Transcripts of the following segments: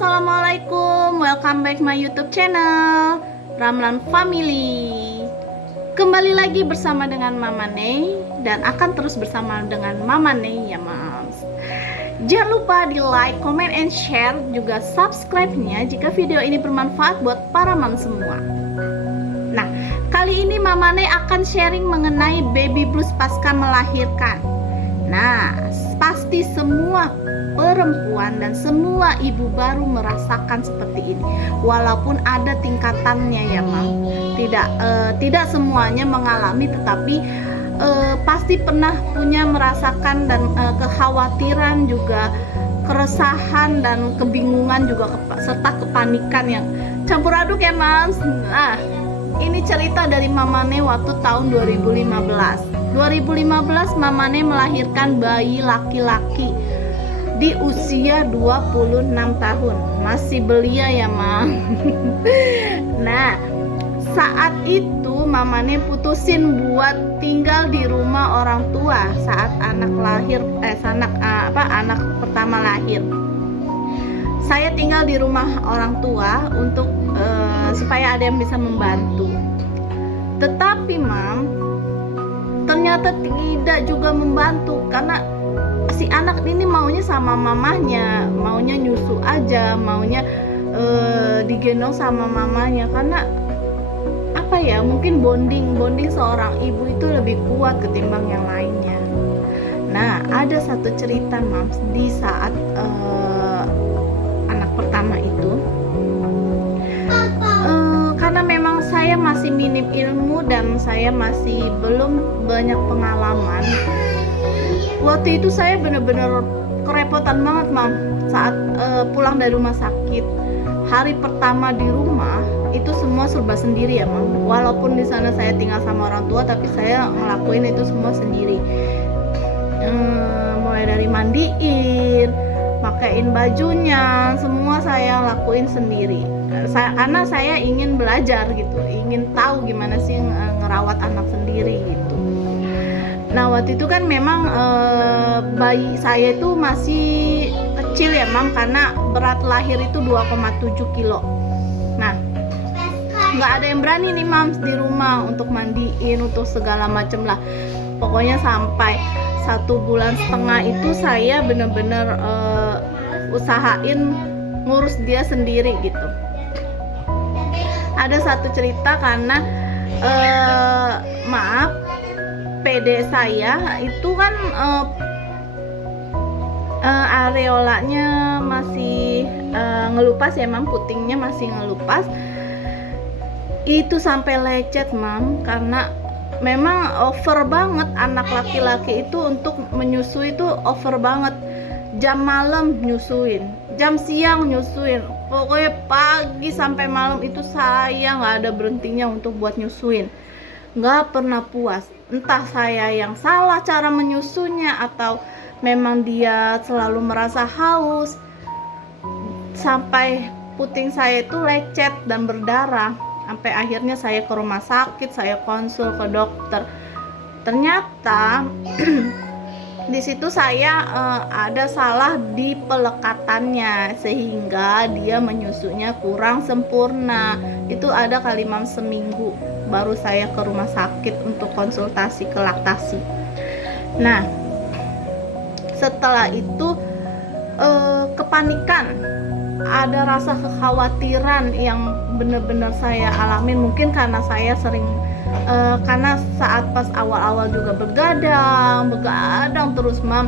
Assalamualaikum, welcome back my YouTube channel Ramlan Family. Kembali lagi bersama dengan Mama Nei dan akan terus bersama dengan Mama Nei ya Mams. Jangan lupa di like, comment, and share, juga subscribe-nya jika video ini bermanfaat buat para mam semua. Nah, kali ini Mama Nei akan sharing mengenai baby blues pasca melahirkan. Nah, pasti semua perempuan dan semua ibu baru merasakan seperti ini. Walaupun ada tingkatannya ya Mam. Tidak semuanya mengalami, tetapi pasti pernah punya merasakan dan kekhawatiran juga, keresahan dan kebingungan juga serta kepanikan yang campur aduk ya Mams. Nah, ini cerita dari Mama Nei waktu tahun 2015. 2015 Mama Nei melahirkan bayi laki-laki di usia 26 tahun. Masih belia ya Mam. Nah, saat itu Mama Nei putusin buat tinggal di rumah orang tua saat anak pertama lahir. Saya tinggal di rumah orang tua untuk supaya ada yang bisa membantu. Tetapi Mam, ternyata tidak juga membantu karena si anak ini maunya sama mamahnya, maunya nyusu aja, maunya digendong sama mamanya. Karena apa ya, mungkin bonding seorang ibu itu lebih kuat ketimbang yang lainnya. Nah, ada satu cerita Mams di saat anak pertama itu, karena memang saya masih minim ilmu dan saya masih belum banyak pengalaman. Waktu itu saya benar-benar kerepotan banget Mam saat pulang dari rumah sakit. Hari pertama di rumah itu semua serba sendiri ya Mam. Walaupun di sana saya tinggal sama orang tua, tapi saya ngelakuin itu semua sendiri. Mulai dari mandiin, pakaiin bajunya, semua saya lakuin sendiri. Karena saya ingin belajar gitu, ingin tahu gimana sih ngerawat anak sendiri gitu. Nah, waktu itu kan memang bayi saya itu masih kecil ya Mam, karena berat lahir itu 2,7 kilo. Nah, nggak ada yang berani nih Mams di rumah untuk mandiin, untuk segala macem lah. Pokoknya sampai 1,5 bulan itu saya bener-bener usahain ngurus dia sendiri gitu. Ada satu cerita karena PD saya itu kan areolanya masih ngelupas ya Mam, putingnya masih ngelupas. Itu sampai lecet Mam, karena memang over banget anak laki-laki itu untuk menyusui, itu over banget. Jam malam nyusuin, jam siang nyusuin, pokoknya pagi sampai malam itu saya nggak ada berhentinya untuk buat nyusuin. Nggak pernah puas, entah saya yang salah cara menyusunya atau memang dia selalu merasa haus, sampai puting saya itu lecet dan berdarah. Sampai akhirnya saya ke rumah sakit, saya konsul ke dokter. Ternyata di situ saya ada salah di pelekatannya, sehingga dia menyusunya kurang sempurna. Itu ada kali Mam seminggu baru saya ke rumah sakit untuk konsultasi ke laktasi. Nah, setelah itu kepanikan, ada rasa kekhawatiran yang benar-benar saya alamin. Mungkin karena saya sering karena saat pas awal-awal juga begadang terus Mam,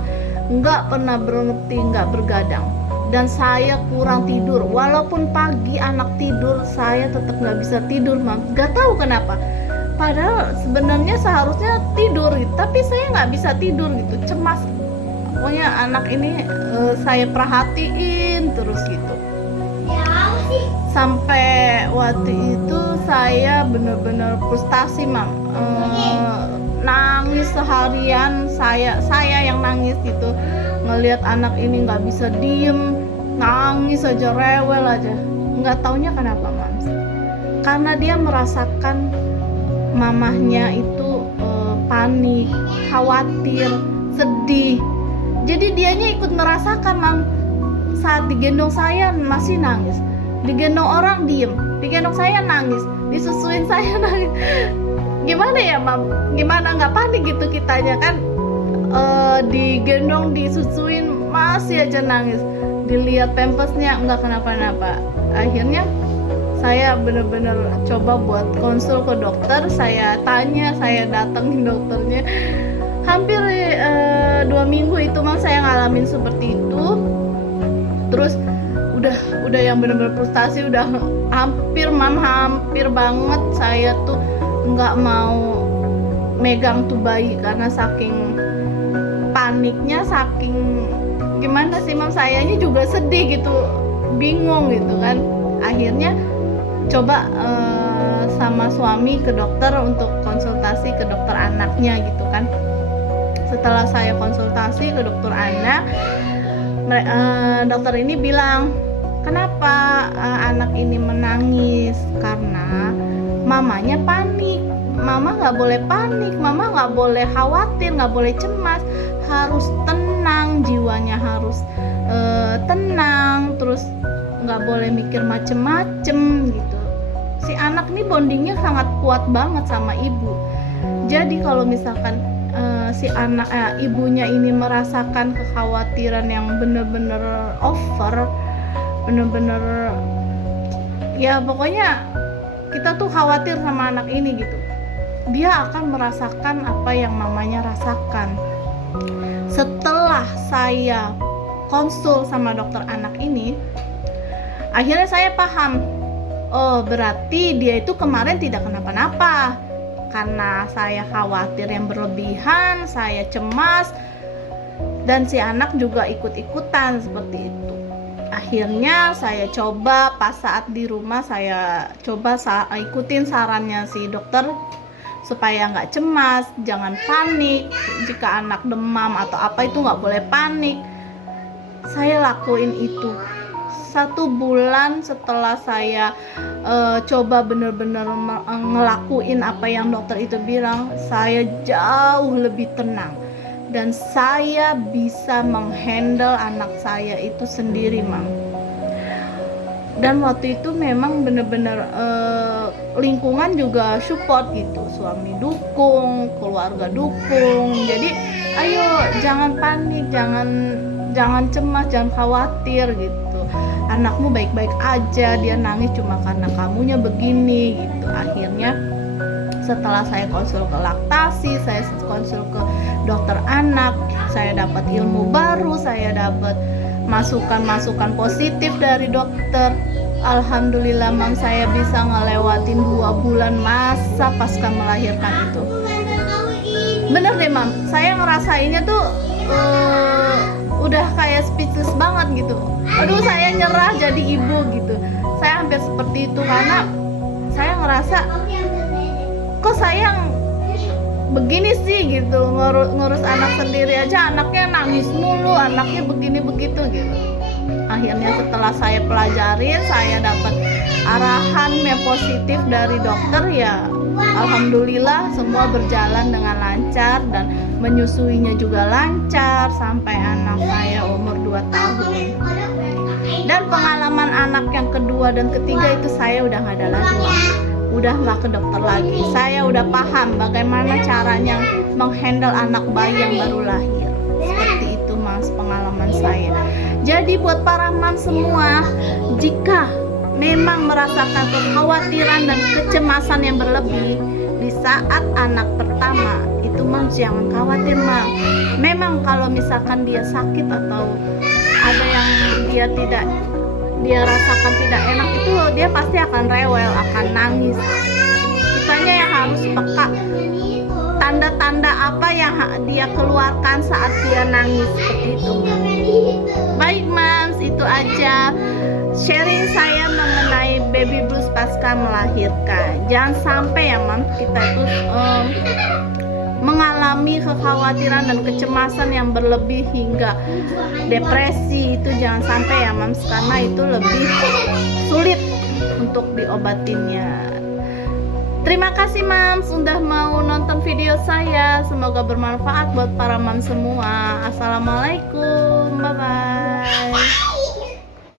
nggak pernah berhenti, nggak bergadang. Dan saya kurang tidur, walaupun pagi anak tidur saya tetap nggak bisa tidur Mam, nggak tahu kenapa. Padahal sebenarnya seharusnya tidur gitu, tapi saya nggak bisa tidur gitu, cemas. Pokoknya anak ini saya perhatiin terus gitu. Sampai waktu itu saya benar-benar frustasi Mam, nangis seharian. Saya yang nangis gitu, ngelihat anak ini nggak bisa diem, nangis aja, rewel aja. Nggak taunya kenapa Mams, karena dia merasakan mamahnya itu panik, khawatir, sedih. Jadi dianya ikut merasakan Mam. saat digendong saya masih nangis, digendong orang diem, digendong saya nangis, disusuin saya nangis. Gimana ya mam, gimana nggak panik gitu kitanya kan, digendong disusuin masih aja nangis, dilihat pampasnya nggak kenapa-napa. Akhirnya saya bener-bener coba buat konsul ke dokter, saya tanya, saya datengin dokternya. Hampir 2 minggu itu mam saya ngalamin seperti itu. Terus udah yang bener-bener frustasi, udah hampir banget saya tuh nggak mau megang tuh bayi karena saking paniknya, saking gimana sih mam, sayanya juga sedih gitu, bingung gitu kan. Akhirnya coba sama suami ke dokter untuk konsultasi ke dokter anaknya gitu kan. Setelah saya konsultasi ke dokter anak, dokter ini bilang, kenapa anak ini menangis? Karena mamanya panik. Mama nggak boleh panik, mama nggak boleh khawatir, nggak boleh cemas, harus tenang, jiwanya harus tenang, terus nggak boleh mikir macem-macem gitu. Si anak ini bondingnya sangat kuat banget sama ibu. Jadi kalau misalkan si anak ibunya ini merasakan kekhawatiran yang bener-bener over, bener-bener ya pokoknya kita tuh khawatir sama anak ini gitu, dia akan merasakan apa yang mamanya rasakan. Setelah saya konsul sama dokter anak ini, akhirnya saya paham, oh berarti dia itu kemarin tidak kenapa-napa. Karena saya khawatir yang berlebihan, saya cemas, dan si anak juga ikut-ikutan seperti itu. Akhirnya saya coba pas saat di rumah, saya coba ikutin sarannya si dokter supaya nggak cemas, jangan panik. Jika anak demam atau apa itu nggak boleh panik. Saya lakuin itu 1 bulan setelah saya coba bener-bener ngelakuin apa yang dokter itu bilang, saya jauh lebih tenang dan saya bisa menghandle anak saya itu sendiri, Mam. Dan waktu itu memang bener-bener lingkungan juga support gitu, suami dukung, keluarga dukung. Jadi ayo jangan panik, jangan cemas, jangan khawatir gitu. Anakmu baik-baik aja, dia nangis cuma karena kamunya begini gitu. Akhirnya setelah saya konsul ke laktasi, saya konsul ke dokter anak, saya dapat ilmu baru, saya dapat masukan-masukan positif dari dokter. Alhamdulillah mam, saya bisa ngelewatin 2 bulan masa pasca melahirkan itu. Bener deh mam, saya ngerasainnya tuh udah kayak speechless banget gitu. Aduh, saya nyerah jadi ibu gitu. Saya hampir seperti itu karena saya ngerasa kok sayang begini sih gitu, ngurus anak sendiri aja anaknya nangis mulu, anaknya begini begitu gitu. Akhirnya setelah saya pelajarin, saya dapat arahan yang positif dari dokter, ya alhamdulillah semua berjalan dengan lancar dan menyusuinya juga lancar sampai anak saya umur 2 tahun. Dan pengalaman anak yang kedua dan ketiga itu saya udah nggak ada lagi, udah nggak ke dokter lagi. Saya udah paham bagaimana caranya menghandle anak bayi yang baru lahir. Seperti itu mas pengalaman saya. Jadi buat para mam semua, jika memang merasakan kekhawatiran dan kecemasan yang berlebih di saat anak pertama, itu mam jangan khawatir mam. Memang kalau misalkan dia sakit atau ada yang dia rasakan tidak enak, itu dia pasti akan rewel, akan nangis. Kitanya yang harus peka tanda-tanda apa yang dia keluarkan saat dia nangis seperti itu. Baik mams, itu aja sharing saya mengenai baby blues pasca melahirkan. Jangan sampai ya mams kita itu mengalami kekhawatiran dan kecemasan yang berlebih hingga depresi. Itu jangan sampai ya mams, karena itu lebih sulit untuk diobatinnya. Terima kasih mams sudah mau nonton video saya. Semoga bermanfaat buat para mams semua. Assalamualaikum, bye bye.